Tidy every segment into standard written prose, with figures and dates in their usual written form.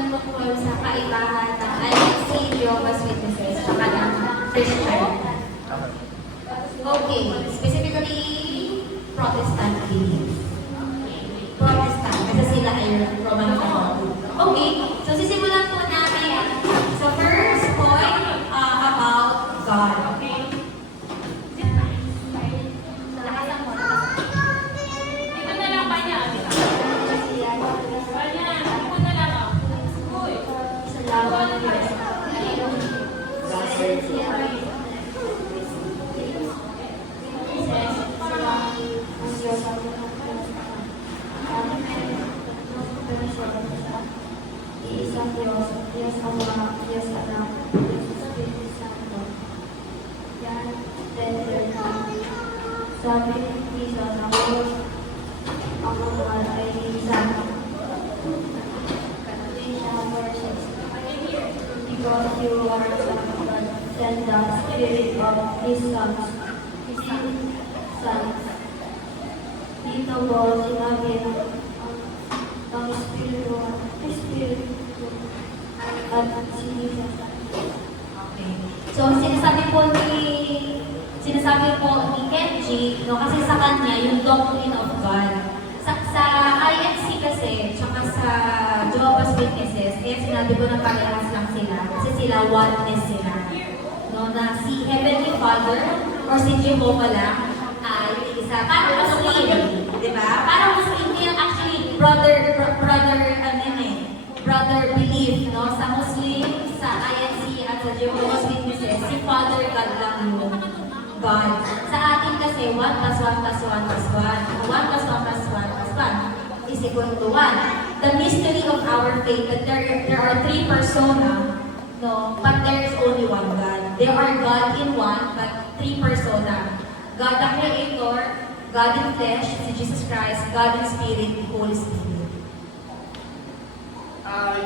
naman tungkol sa kaibahan ng INC, Jehovah's Witnesses, saka ng Christian. Okay, specifically, Protestant beliefs. Protestant, kasi sila ay Roman Catholic. Okay, so sisimulan po namin sa first point about God. Okay? Lakasan mo. Dito na lang ba niya? Ako na lang ako. Uy. Salamat. Iisang Diyos, Diyos Ama, Diyos Anak, Diyos Espiritu Santo. Yan, then, sabi ni Jesus, ang mahal ay isang. Verses. Because you are the Son of God, send the Spirit of His sons. Dito po sinabi ang Espiritu at si Jesus. Okay. So, sinasabi po ni Kenji, no, kasi sa kanya, yung doctrine of God. Sa INC kasi, tsaka sa Jehovah's Witnesses, sinabi ko na parehas lang sila. Kasi sila, oneness sila. No, na si Heavenly Father or si Jehovah lang ay isa. Parang Muslim, di ba? Parang Muslim yan actually, brother belief, no? Sa Muslim, sa INC at sa Jehovah's Witnesses, si Father God lang yung God. Sa atin kasi, 1 plus 1 plus 1 plus 1. 1 plus 1 plus 1 plus 1 is equal to 1. The mystery of our faith that there are three persona, no, but there is only one God. There are God in one, but three persona. God the Creator, God in flesh, si Jesus Christ, God in Spirit, the Holy Spirit.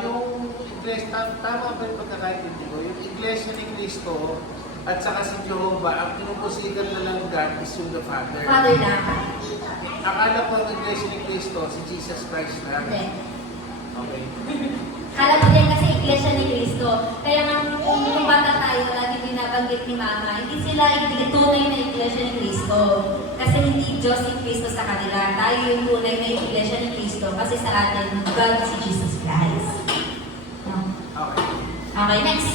Yung iglesia, tama ba yung pagkakaintindi ko? Yung iglesia ni Cristo at saka si Jehovah, ang kinukonsider na lang God is yung the Father. Father lang. Akala ko ang iglesia ni Cristo, si Jesus Christ lang. Okay. Okay. Kala ko din kasi iglesia ni Cristo. Kaya nga, kung bata tayo, lagi binabanggit ni Mama, hindi sila tunay na iglesia ni Cristo. Kasi hindi Diyos si Cristo sa kanila. Tayo yung tunay na iglesia ni Cristo. Kasi sa atin, God si Jesus Christ. No? Okay. Okay, next.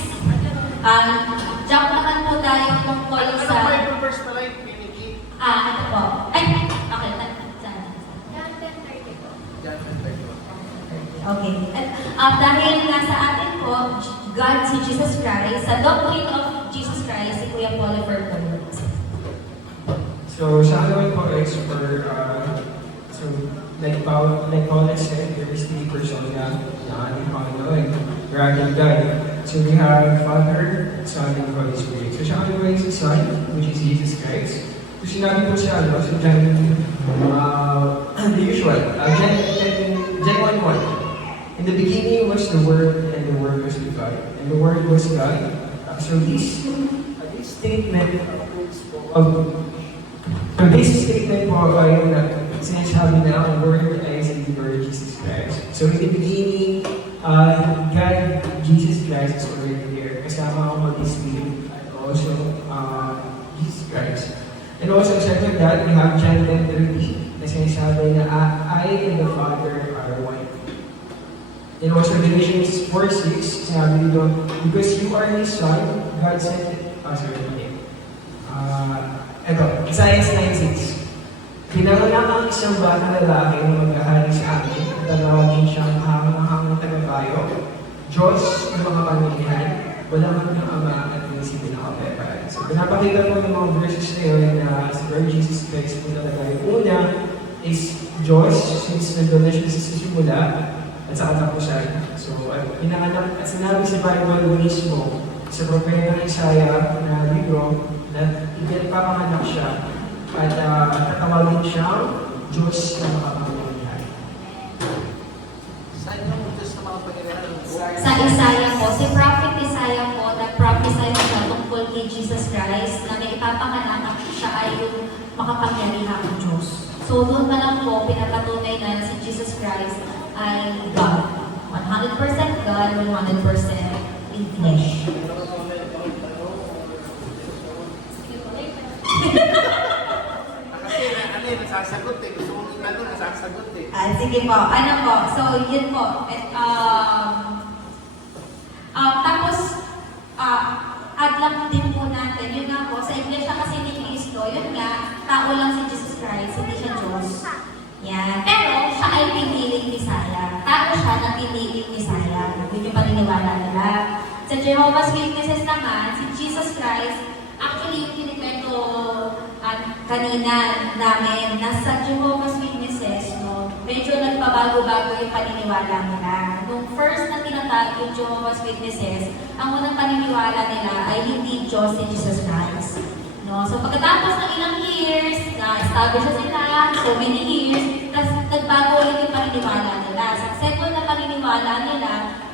Jump naman po tayo tungkol Ano sa... ba yung verse pala yung piniki? Ito po. Ay, okay. Saan? John 10:31. Okay. At dahil nasa atin po, God si Jesus Christ, sa doctrine of Jesus Christ, si Kuya Polifer po. So, sa akin po is for, so, like Paul has said, there is three persona na ating Panginoon, Grand God. So, we have Father, Son, and Holy Spirit. So, siya ano is the Son, which is Jesus Christ. So, sinabi po siya, so John, the usual, John 1:1. In the beginning was the Word, and the Word was with God, and the Word was God. So, this statement this statement po ay yung sinasabi na ang Word ay si Lord Jesus Christ. So in the beginning, God, Jesus Christ is already there. Kasama ang Holy Spirit at also Jesus Christ. And also, second that, we have John 10:30 na sinasabi na I and the Father are one. And also Galatians 4:6, sinabi dito, because you are His Son, God sent it. Ito, Isaiah 9:6. Pinanganak ang isang batang lalaki na maghahari sa amin at tawagin siyang hangang tagabayo. Diyos ng mga pamilyahan, walang hanggang Ama at yung si pinaka-peparan. So, pinapakita po ng mga verses na yun na si Lord Jesus Christ po talaga yung una is Diyos, since nandun na siya sa simula at sa katapusan. So, pinanganak at sinabi sa Bible mismo sa propeta ng Isaiah na libro na ipapanganak siya at tatawagin siyang Diyos na makapangalaman. Saan yung Diyos na mga pangyarihan? Sa Isaiah po, si Prophet Isaiah po, nag-prophesy siya tungkol kay Jesus Christ na may ipapanganak siya ay yung makapangyarihang Diyos. So doon pa lang po, pinapatunay na si Jesus Christ ay God. 100% God God 100% in flesh. Kasi ano eh, nasasagot eh. Gusto mong itanong, nasasagot eh. Sige po. Ano po? So, yun po. Tapos, add lang din po natin, yun nga po, sa iglesia kasi ni Cristo, yun nga, tao lang si Jesus Christ, hindi siya Diyos. Yan. Pero, siya ay piniling Misaya. Tao siya na piniling Misaya. Yun yung paniniwala nila. Sa Jehovah's Witnesses naman, si Jesus Christ, actually yung kinikwento kanina namin, nasa Jehovah's Witnesses, no, medyo nagpabago-bago yung paniniwala nila. Nung first na tinatag yung Jehovah's Witnesses, ang unang paniniwala nila ay hindi Diyos si Jesus Christ. No? So pagkatapos ng ilang years, na-establish na sila, so many years, tapos nagbago ulit yung paniniwala nila. Sa second na paniniwala nila,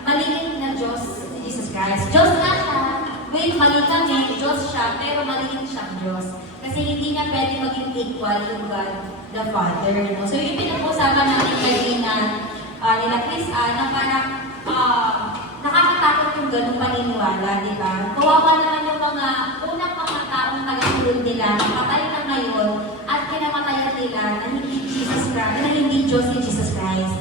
maliit na Diyos si Jesus Christ. Diyos nga siya, wait, mali kami, Diyos siya, pero maliit siyang Diyos. Kasi hindi niya pwede maging equal yung God the Father. No? So yung pinag-usapan natin kanina, nila Chris, na parang nakakatakot yung ganung paniniwala, di ba? Kawawa naman yung mga unang mga taong nagsulod nila, patay na ngayon, at kinamatayan nila na hindi Jesus Christ, na hindi Diyos si Jesus Christ.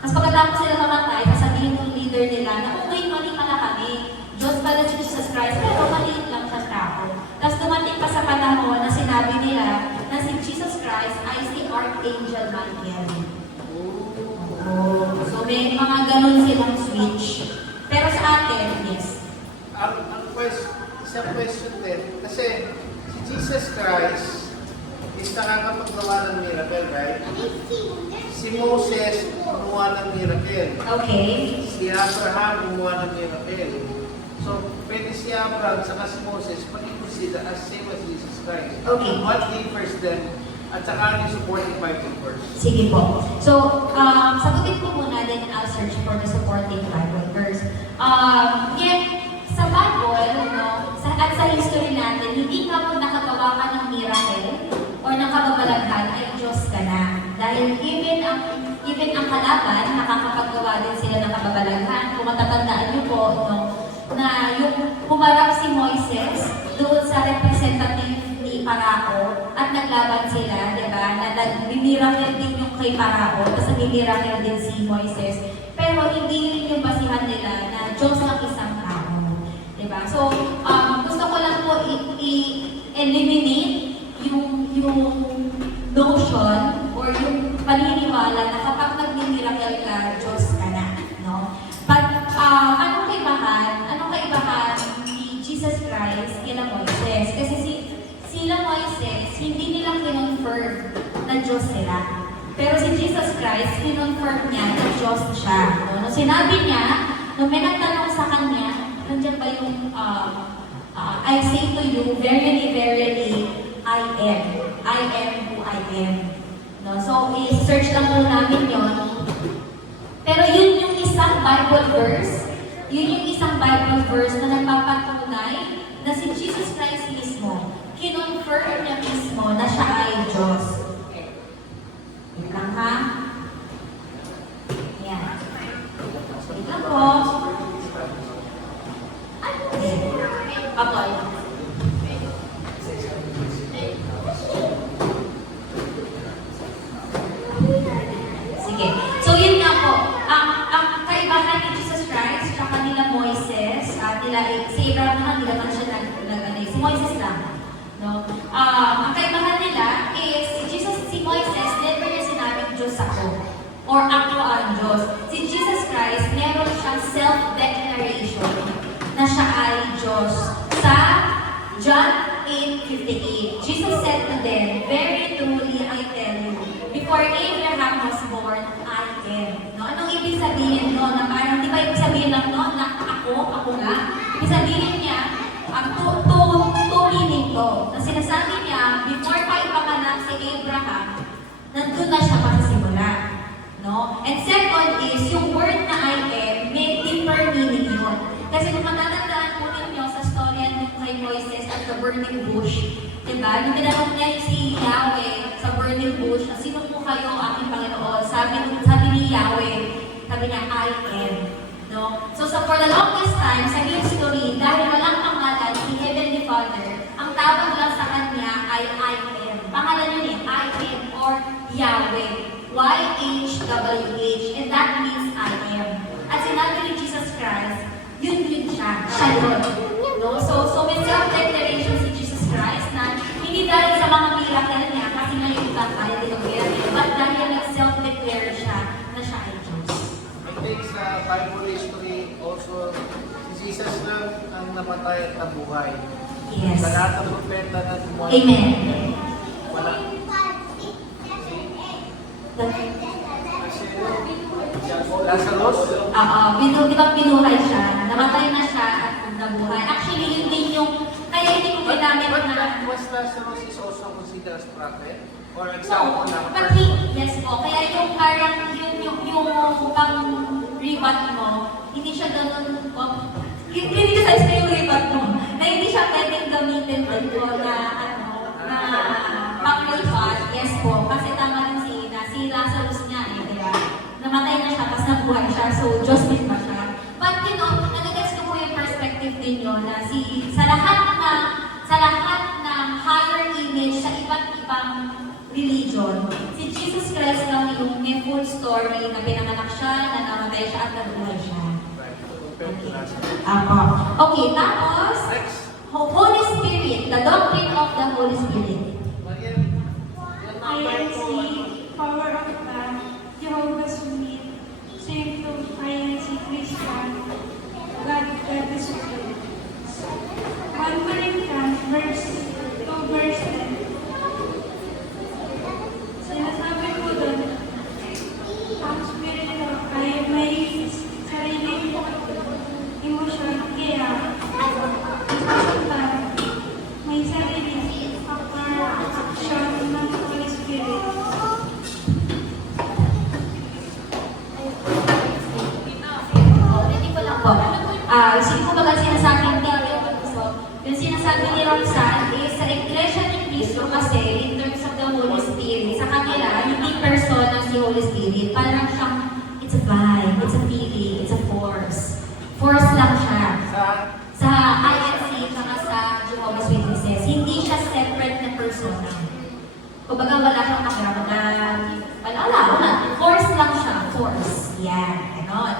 Mas pagkatapos sila mamatay, sasabihin ng leader nila na, okay, mali pala kami. Diyos pala si Jesus Christ, pero maliit lang siya tao. Tapos dumating pa sa panahon na sinabi nila na si Jesus Christ ay si Archangel Michael. So may mga ganun silang switch. Pero sa atin, yes. Isang question din, kasi si Jesus Christ is nakakapagawa ng miracle, right? Si Moses gumawa ng miracle. Okay. Si Abraham gumawa ng miracle. So, pwede si Abraham saka si Moses pag-consider as same as Jesus Christ. Okay. What differs them? At saka ano yung supporting Bible verse? Sige po. So, sagutin ko muna, then I'll search for the supporting Bible verse. Yet, sa Bible, no, at sa history natin, hindi ka po nakagawa ka ng miracle or ng kababalaghan ay Diyos ka na. Dahil even ang kalaban, nakakapagawa din sila ng kababalaghan. Kung matatandaan niyo po, no, na yung pumarap si Moises doon sa representative ni Parao at naglaban sila, di ba? Na nag-miracle din yung kay Parao, tapos nag-miracle din si Moises. Pero hindi rin yung basihan nila na Diyos ang isang tao. Di ba? So, gusto ko lang po i-eliminate yung notion or yung paniniwala na kapag nag-miracle ka, Diyos ka na. No? But, anong kaibahan ni Jesus Christ kila Moises? Kasi sila Moises, hindi nila kinonfirm na Diyos sila. Pero si Jesus Christ, kinonfirm niya na Diyos siya. No? Nung sinabi niya, nung may nagtanong sa kanya, nandiyan ba yung, I say to you, verily, verily, I am. I am who I am. No? So, i-search lang po namin yun. Pero yun yung isang Bible verse, na nagpapatunay na si Jesus Christ mismo, kinonfirm niya mismo na siya ay Diyos. Wait lang ha. Yan. Wait lang po. Apoy. Sige. So yun nga po. Ang kaibahan ni Jesus Christ sa kanila Moises, si Abraham naman, hindi naman siya si Moises lang. No? Ang kaibahan nila is si Moises, never niya sinabing Diyos ako. Or ako ang Diyos. Si Jesus Christ, meron siyang self-declaration na siya ay Diyos. Sa John 8:58, Jesus said to them, very truly I tell you, before Abraham was born, I am. No? Anong ibig sabihin no? Na parang, di ba ibig sabihin lang no? Na ako nga. Ibig sabihin niya, two meaning to. Na sinasabi niya, before pa ipanganak si Abraham, nandun na siya pa sa simula. No? And second is, yung word na I am, may deeper meaning yun. Kasi kung matatandaan po ninyo sa storya ng kay Moises at the burning bush, diba? Nung tinanong niya si Yahweh sa burning bush, sino po kayo aking Panginoon? Sabi ni Yahweh, sabi niya, I am. No? So for the longest time, sa history, dahil walang pangalan si Heavenly Father, ang tawag lang sa kanya ay I am. Pangalan yun eh, I am or Yahweh. Y-H-W-H. And that means I am. At sinabi ni Jesus Christ, yun siya. Siya yun. No? So may self-declaration si Jesus Christ na hindi dahil sa mga miracle niya, kasi ngayon ka kaya dinawin, but dahil nag-self-declare siya na siya ay Diyos. I think sa Bible history also, si Jesus lang ang namatay at nabuhay. Yes. Sa lahat ng propeta na tumuhay. Amen. Wala. Lazarus? Di ba binuhay siya? Namatay na siya at nabuhay. Actually, yun din yung, kaya hindi ko ginamit na, Was Lazarus is also considered as prophet? Or example no, na but yes po, kaya yung parang, yung pang rebut mo, hindi siya ganun, hindi ko sa yung rebut mo, na hindi siya pwedeng gamitin po na, na pang rebut, yes po, kasi tama din si Lazarus niya, diba? Namatay na siya, tapos nabuhay siya, so Diyos din ba siya? But nagagets ko po yung perspective din yun, na sa lahat ng higher image sa iba't ibang religion, si Jesus Christ lang yung may full story na pinanganak siya, na namatay siya at nabuhay siya. Okay, tapos, Next. Holy Spirit, the doctrine of the Holy Spirit. INC, Power of God, Jehovah's Witness, Sanctum, INC, Christian, God is Supreme. 1 Corinthians, verse 2, verse 10. Sinasabi ko doon, ang Spirito ay may sariling emosyon, kaya may sariling action ng Holy Spirit. Hindi ko lang po. Isipin ko baga sinasabing dito. So, yung sinasabi ni Roxanne is sa Iglesia ni Cristo kasi in terms of the Holy Spirit, sa kanila, hindi persona si Holy Spirit. Parang siyang, it's a vibe, it's a feeling, it's a force. Force lang siya. Sa INC, saka sa Jehovah's Witnesses, hindi siya separate na persona. Kumbaga wala siyang karamdaman. Wala. Force lang siya. Force. Yan. Ganon.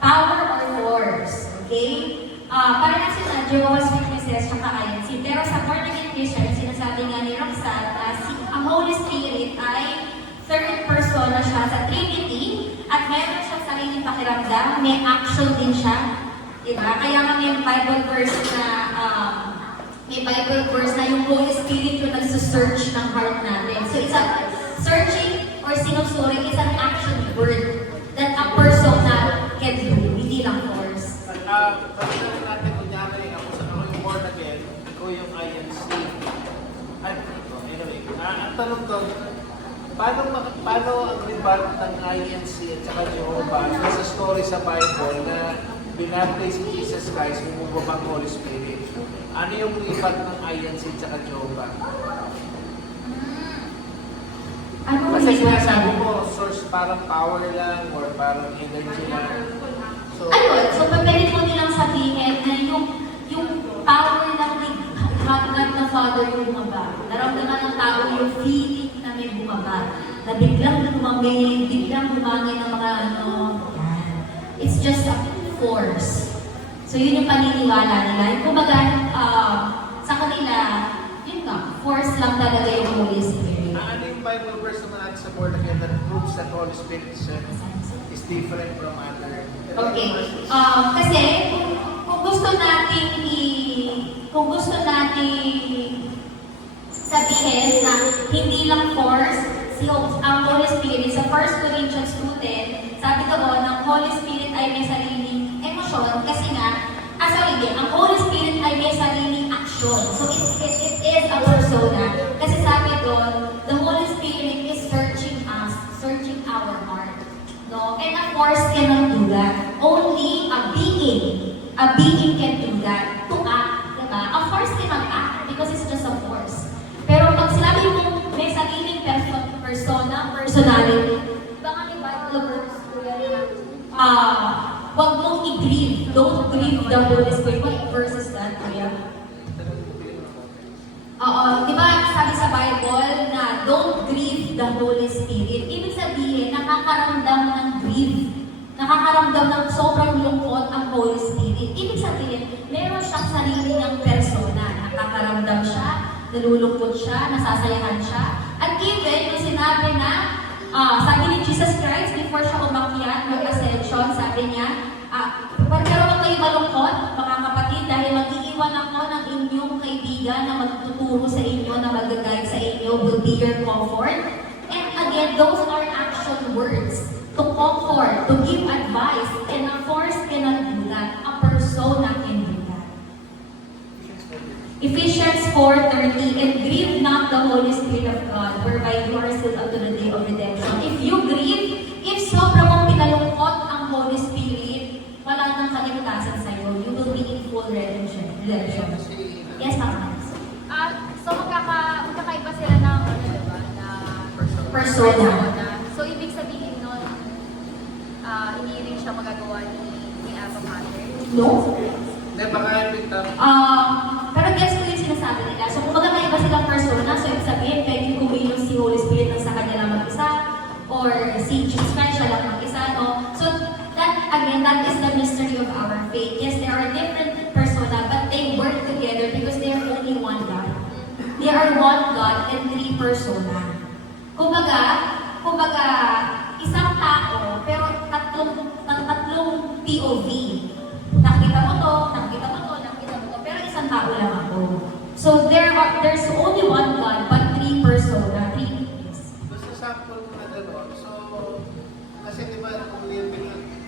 Power or force. Okay? Parang sila, Jehovah's Witnesses, saka INC. Pero sa born again Christian, sinasabi nga ni Roxanne na ang Holy Spirit ay third persona siya sa Trinity at meron siyang sariling pakiramdam, may action din siya. Diba? Kaya nga may Bible verse na yung Holy Spirit yung nagsusearch ng heart natin. So it's a searching or sinusuring is an action word that a person can do, hindi lang force. Pagkakaroon natin, kunyari, ako yung born again, ako yung INC. Anyway, ang tanong doon, paano ang rebut ng INC at saka Jehovah sa story sa Bible na binaptize si Jesus Christ, bumubabang Holy Spirit? Ano yung rebut ng INC at saka Jehovah? Ano Kasi sinasabi mo, source parang power lang or parang energy lang. So, so pwede po nilang sabihin na yung power ng God na Father yung bumaba. Naramdaman ng tao yung feeling na may bumaba. Na biglang lumamig, biglang bumangin ng mga yan. It's just a force. So yun yung paniniwala nila. Yung kumbaga, sa kanila, yun nga, force lang talaga yung Holy Spirit. ano yung Bible verse naman natin sa born again that proves that Holy Spirit is different from other? Okay. Kasi kung gusto nating sabihin na hindi lang force ang Holy Spirit sa 1 Corinthians 2:10, sabi doon ang Holy Spirit ay may sariling emosyon kasi nga ang Holy Spirit ay may sariling action. So it is a persona kasi sabi doon the Holy Spirit is searching us, searching our heart. No? And a force cannot do that. Only a being can do that. To act, diba? A force cannot act because it's just a force. Pero pag sinabi mo may sariling personality, iba nga ni Bible verse, Huwag mong i-grieve. Don't grieve the Holy Spirit. What verse is that, Kuya? Oo, di ba sabi sa Bible na don't grieve the Holy Spirit. Ibig sabihin, nakakaramdam ng grief. Nakakaramdam ng sobrang lungkot ang Holy Spirit. Ibig sabihin, meron siyang sarili niyang persona. Nakakaramdam siya, nalulungkot siya, nasasayahan siya. At even, yung sinabi na, sabi ni Jesus Christ, before siya umakyat, mag-ascension, sabi niya, pero wag kayo malungkot, mga kapatid, dahil mag-iiwan ako ng inyong kaibigan na magtuturo sa inyo, na mag-guide sa inyo, will be your comfort. And again, those are action words. To comfort, to give advice, and a force cannot do that. A persona can do that. Ephesians 4:30, and grieve not the Holy Spirit of God, whereby you are sealed unto the day of redemption. If you grieve, if sobra mong pinalungkot ang Holy Spirit, wala nang kaligtasan sa'yo. You will be in full redemption. Yes, Ma'am. So magkakaiba sila ng diba? Na Persona. So ibig sabihin nun, hindi rin siya magagawa ni Abba Father. No? Hindi, baka epitaph. Pero gets ko yung sinasabi nila. So kung magkakaiba silang persona, so ibig sabihin, pwedeng kumilos si Holy Spirit ng sa kanya lang mag-isa, or si Jesus Christ siya lang mag-isa, no? So that, again, that is the mystery of our faith. Yes, there are different persona, but they work together because they are only one God. They are one God and three persona. Kumbaga, isang tao, pero tatlong POV. Nakita mo to, pero isang tao lang ako. So there's only one God, but three persona, three beings. Basta sample na gano'n. So, kasi di ba,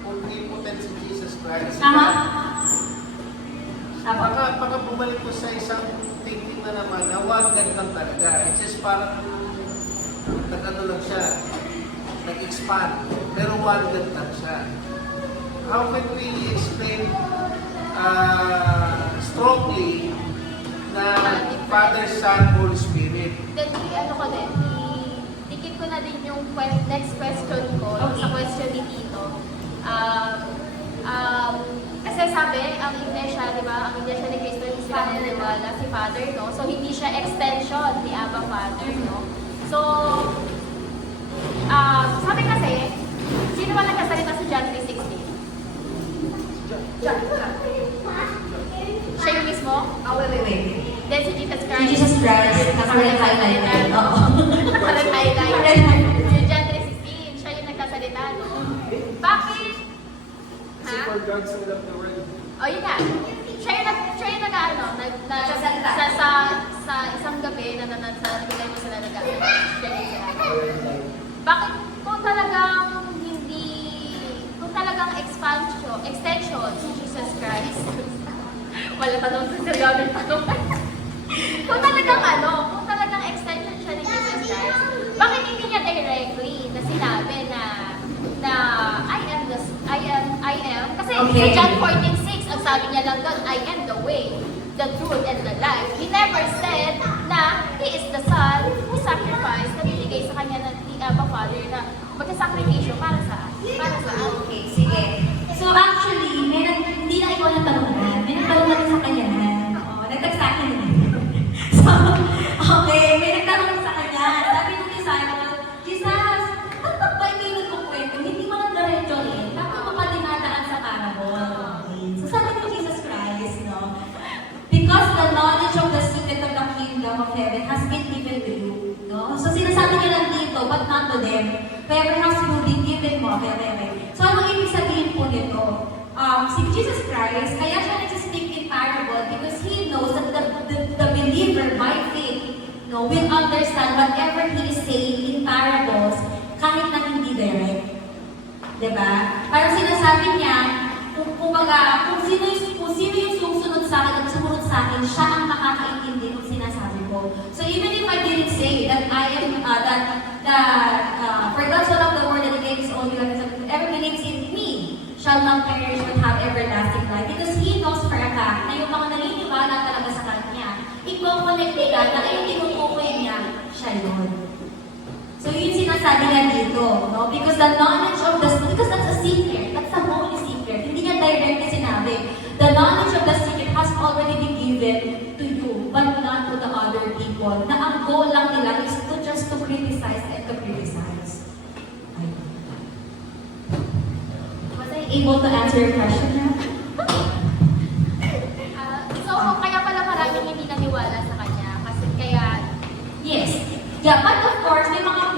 omnipotent si Jesus Christ. Tama? Tama. Baka bumalik ko sa isang thinking na naman, na one God lang talaga. It's just parang, nag-ano lang siya, nag-expand. Pero one God lang siya. How can we explain strongly na Father, Son, Holy Spirit? Then, dikit ko na din yung next question ko, Okay. sa question ni Tito. Kasi sabi, ang Iglesia, di ba, ang Iglesia ni Cristo, hindi sila naniniwala si Father, no? So, hindi siya extension ni Abba Father, no? So, sabi kasi, sino ba nagkasalita sa John 3:16? Siya yung mismo? Wait. Then si Jesus Si Christ. Jesus Christ, naka-highlight. Oo. Naka-highlight. Yung John 3:16, siya yung nagkasalita, no? Bakit? Ha? For God so loved the world. O, yun nga. Siya yung Nagsasalita. sa isang gabi na sa nabigay mo sila bakit kung talagang extension si Jesus Christ, wala tanong sa seryonin pa kung talagang extension siya ni Jesus Christ, bakit hindi niya directly na sinabi na I am kasi Okay. sa John 14:6 ang sabi niya lang doon, I am the way, the truth, and the life. He never said na He is the Son who sacrificed, na binigay sa kanya ng Abba Father na magkasakripisyo para sa Okay, sige. So actually, hindi na ikaw natanungan. May nagtanong na rin sa kanya na. Oo, nagtag sa akin. So, okay, may nagtanong sa kanya. Sabi ng disciple, Jesus, bakit ba ito yung nagkukwento? Hindi mo lang diretso rin. Bakit mo pa dinadaan sa parable? Okay. So sabi ng Jesus Christ, no? Because the knowledge of the secret of the kingdom of heaven has been given to you. No? So sinasabi niya lang dito, but not to them. Perhaps will be given mo. So anong ibig sabihin po nito? Si Jesus Christ, kaya siya nag-speak in parable because He knows that the believer by faith will understand whatever He is saying in parables kahit na hindi direct. Diba? Parang sinasabi niya, kung sino yung sumunod sa akin at sumunod sa akin, siya ang makakaintindi ng sinasabi ko. So even if I didn't say that I am, for God so loved the world that He gave His only Son, that whoever believes in Me shall not perish but have everlasting life. Because He knows for a fact na yung mga naniniwala talaga sa Kanya, i-connect nila na yung tinutukoy niya, siya yun. So yun sinasabi niya dito, no? Because the knowledge of because that's a secret, that's a holy secret. Hindi goal lang nila is to just to criticize and to criticize. Was I able to answer your question now? So, kaya pala maraming hindi naniwala sa kanya. Kasi kaya, Yes. Yeah, but of course, may mga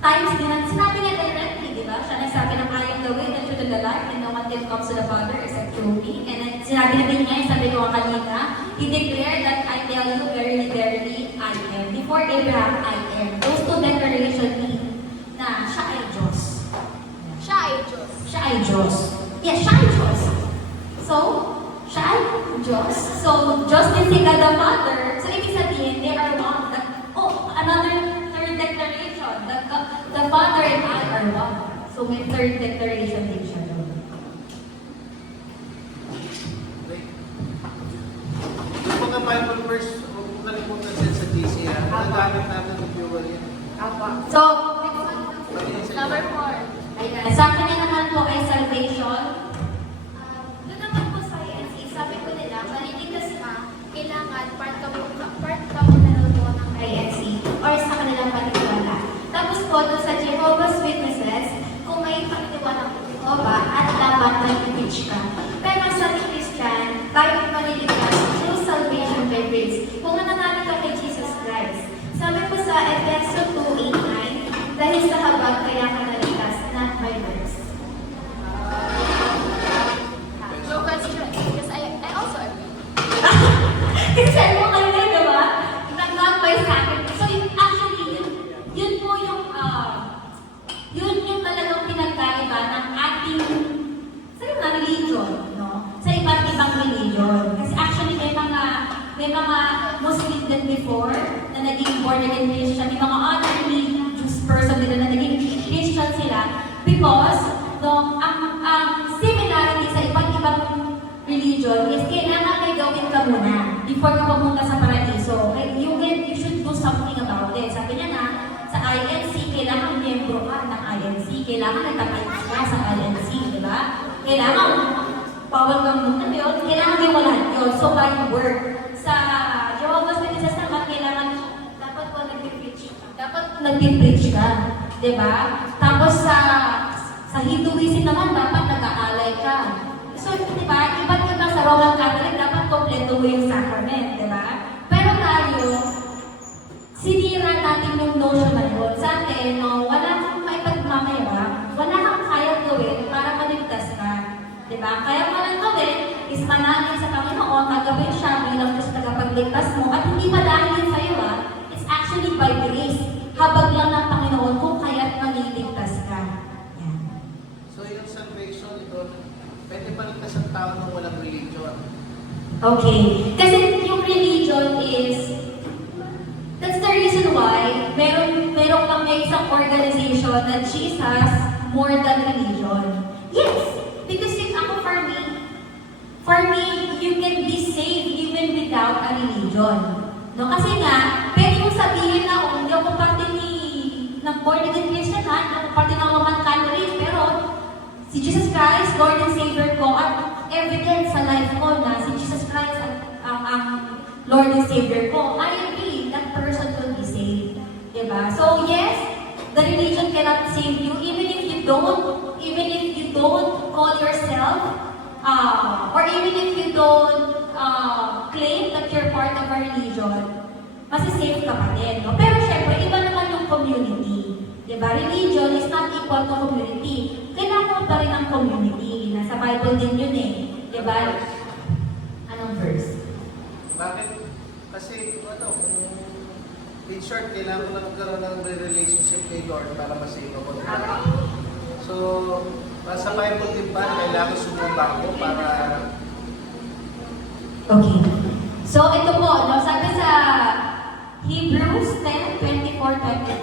times din na sinabi niya directly, di ba? Siya nagsabi na I am the way, the truth, and the life, and no one can come to the Father except through me. And then sinabi na din niya, sabi ko kanina, he declared that I tell you, verily, verily, I am. Before Abraham, I am. Those two declarations mean na siya ay Diyos. siya ay Diyos. Siya ay Diyos. Yes, siya ay Diyos. So, siya ay Diyos. So, Diyos din si God the Father. So, ibig sabihin, they are one. Another third declaration. The Father and I are one. So, may third declaration din siya doon. Okay. Yung mga Bible verse, huwag mo nalimutan din sa GC, ha? Nagagamit natin ng viewer yan. So, Number 4. ayan. Sa akin na naman po ay salvation. Doon naman po sa INC, sabi ko nila, maliligtas ka, kailangan part ka mo ng INC or sa kanilang paniniwala. Tapos po, doon sa Jehovah's Witnesses, kung may paniniwala ko Jehovah at dapat mag-preach ka. Pero sa Christian, tayo ay maliligtas through salvation by grace. Kung nananalig ka kay Jesus Christ. Sabi po sa Efeso 2:8-9, dahil sa habag kaya ka naligtas, not by works. No question, because I also agree. Kasi sabi mo kanina, di ba? Nag-advise sa akin. So, actually, yun po yung, yun yung talagang pinagkaiba ng ating, sa religion, no? Sa iba't ibang religion. Kasi actually, may mga Muslim din before na naging born again Christian, may mga other religious person din na naging Christian sila because, no, ang similarity sa iba't ibang religion is kailangan may gawin ka muna before ka pumunta sa paraiso. You should do something about it. Sabi niya na, sa INC, kailangan miyembro ka ng INC. Kailangan nagtapayos ka sa INC, di ba? Kailangan bawal kang muna yun. Kailangan may wala yun. So, by work. Sa Jehovah's Witnesses naman, kailangan dapat po nag-preach ka. Dapat nag-preach ka. Di ba? Tapos sa Hinduism naman, dapat nag-aalay ka. So, di ba, iba't iba sa Roman Catholic, dapat kompleto mo yung sacrament, di ba? Pero tayo, sinira natin yung notion na yun. Sa atin, no, wala kang maipagmamayabang, wala kang kayang gawin para maligtas ka. Di ba? Kaya mo lang gawin is manalangin sa Panginoon, magawin siya bilang Diyos tagapagligtas mo, at hindi pa dahil sa'yo, it's actually by grace. Habag lang ng Panginoon kung kaya't maliligtas ka. Yan. So yung salvation, ito, pwede maligtas ang tao ng walang religion. Okay. Kasi yung religion is, that's the reason why meron lang may isang organization na Jesus more than religion. Yes! Because for me, you can be saved even without a religion. No? Kasi nga, pwede mong sabihin na, hindi ako parte ng born again Christian, hindi ako parte ng Roman Catholic, pero si Jesus Christ, Lord and Savior ko, at evidence sa life ko na si Jesus Christ ang Lord and Savior ko, I agree, that person will be saved. Diba? So yes, the religion cannot save you, even if you don't call yourself, or even if you don't claim that you're part of a religion, masisave ka pa din. No? Pero syempre, iba naman yung community. Diba? Religion is not equal to community. Kailangan pa rin ang community. Nasa Bible din yun eh. Diba? Anong verse? Bakit? Kasi, in short, kailangan ko lang magkaroon ng relationship kay Lord para masave ako. So, sa Bible din ba, kailangan sumumba ko para... Okay. So, ito po, no? Sabi sa Hebrews 10:24-25,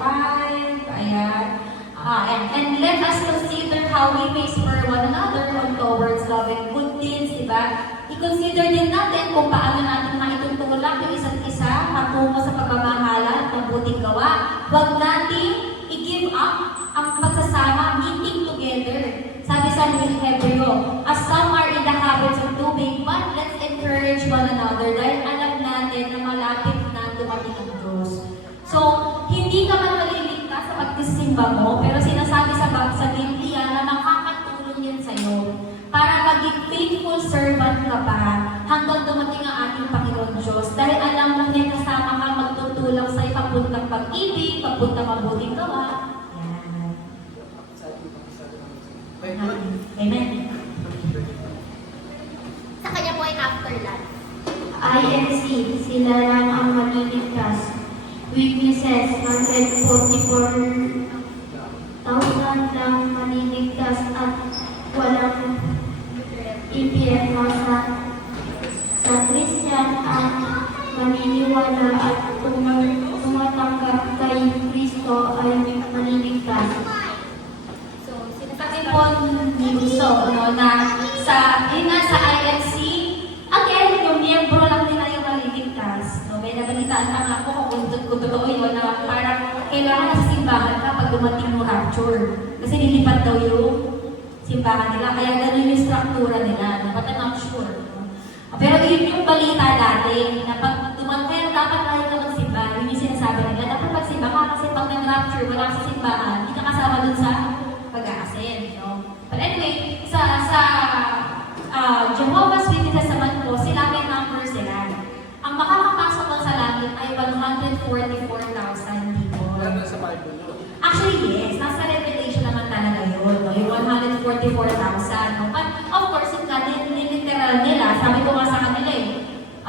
ayan. And let us consider how we may spur one another on towards love and good deeds, diba? I-consider din natin kung paano natin maitutulak yung isa't isa patungo sa pagmamahalan at mabuting gawa. Huwag natin i-give up ang pagsasama, meeting together. Sabi sa Hebreo, as some are in the habits of doing, but let's encourage one another dahil alam natin na malapit na dumating Okay, good. Amen. Sa kanya po ay afterlife. INC, sila lang ang maliligtas. Witnesses, 144,000 lang maliligtas at walang impyerno sa Christian ang maniniwala at tumatanggap kay Kristo ay maliligtas. So, Sabi sinasabi po ni Gusto, no, na yun nga sa INC, again, yung miyembro lang nila yung maliligtas. No, may nabalitaan lang ako kung totoo yun na parang kailangan sa simbahan ka pag dumating mo rapture. Kasi lilipat daw yung simbahan nila. Kaya ganun yung struktura nila. No? But I'm not sure. No? Pero yun yung balita dati, na pag kaya dapat lagi ka magsimba. Yun yung sinasabi nila. Dapat magsimba ka kasi pag nag-rapture, wala ka sa simbahan, hindi ka kasama dun sa pag-aasin. No? But anyway, sa Jehovah's Witnesses naman po, sila may number sila. Ang makakapasok lang sa langit ay 144,000 people. Wala na sa Bible yun. Actually, yes. Nasa Revelation naman talaga yun. No? Yung 144,000. No? But of course, yung literal nila, sabi ko nga sa kanila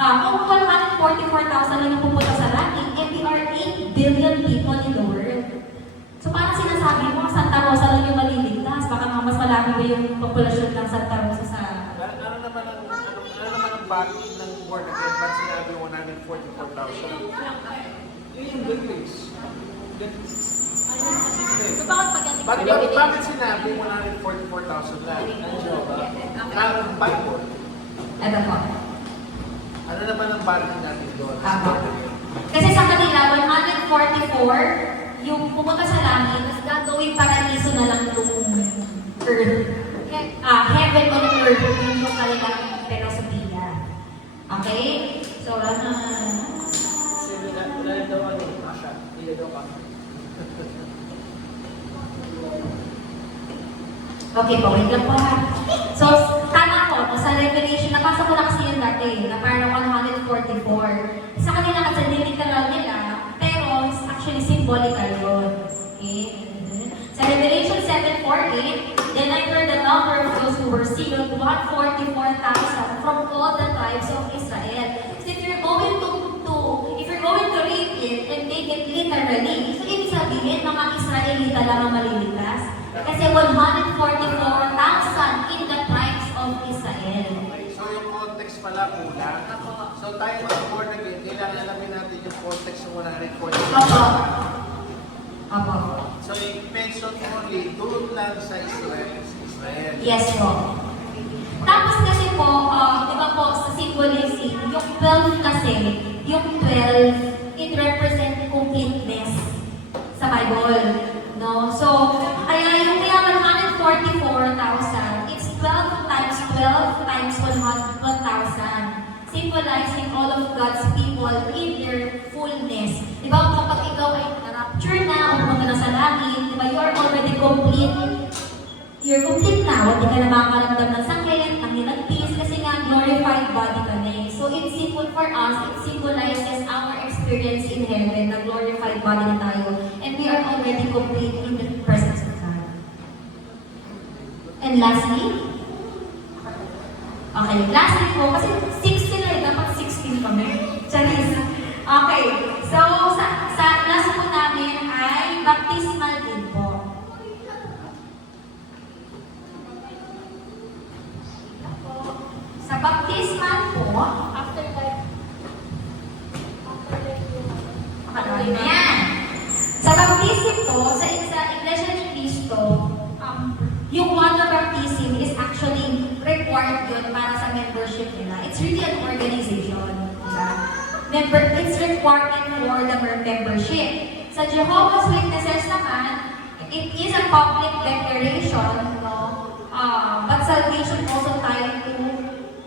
kung 144,000 lang yung pupunta sa langit, and we are 8 billion people in the world. So parang sinasabi mo, Santa Rosa lang yung maliligtas. Baka nga mas malaki ba yung populasyon ng Santa Rosa sa... Ano naman ang body ng born again? Ba't sinabi 144,000? Yun yung good news. So, bakit pag Bakit sinabi 144,000 lang? Ang Bible. Ito po. Ano naman ang body natin doon? Tama. Kasi sa kanila, 144, yung pumunta sa langit, mas gagawing paraiso na lang yung earth. Heaven on earth, yun yung kanilang filosofiya. Okay? So, Kasi wala daw ano, Asha. Hindi daw ka. okay po, wait lang po ha. So, tama po, sa Revelation, nabasa ko na kasi yun dati, na parang 144. Sa kanila kasi literal nila, pero actually symbolical yun. Okay? Sa Revelation 7:48, then I heard the number of those who were sealed, 144,000 from all the tribes of Israel. So if you're going to read it and take it literally, so ibig sabihin, mga Israelita lang ang maliligtas. Kasi 144,000 in the tribes of Israel. Okay, so yung context pala kulang. So tayo mga born again, kailangan alamin natin yung context ng 144,000. Opo. So yung mention only, doon lang sa Israel. Yes po. Tapos kasi po, di ba po, sa symbolism, yung 12 kasi, yung 12, it represent completeness sa Bible. No? So, kaya 144,000, it's 12 times 12 times 1,000, symbolizing all of God's people in their fullness. Di ba, kapag ikaw ay na-rapture na, o pumunta na sa langit, di ba, you are already complete. You're complete na. Hindi ka na makakaramdam ng sakit, ang nilagpis, kasi nga glorified body ka na eh. So it's simple for us, it symbolizes our experience in heaven, na glorified body na tayo. And we are already complete in the presence of God. And lastly, lastly po, kasi 6 sila eh, dapat 16 kami. Charis. Okay, so sa last po namin ay baptismal din po. Sa baptismal po, afterlife patuloy na yan. Sa baptism po, sa Iglesia ni Cristo, yung water baptism is actually required yun para sa membership nila. It's really an organization. Diba? It's required for the membership. Sa Jehovah's Witnesses naman, it is a public declaration, no? But salvation also tied to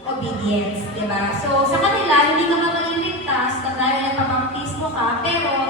obedience, di ba? So, sa kanila, hindi ka maliligtas na dahil nagpapaptismo ka, pero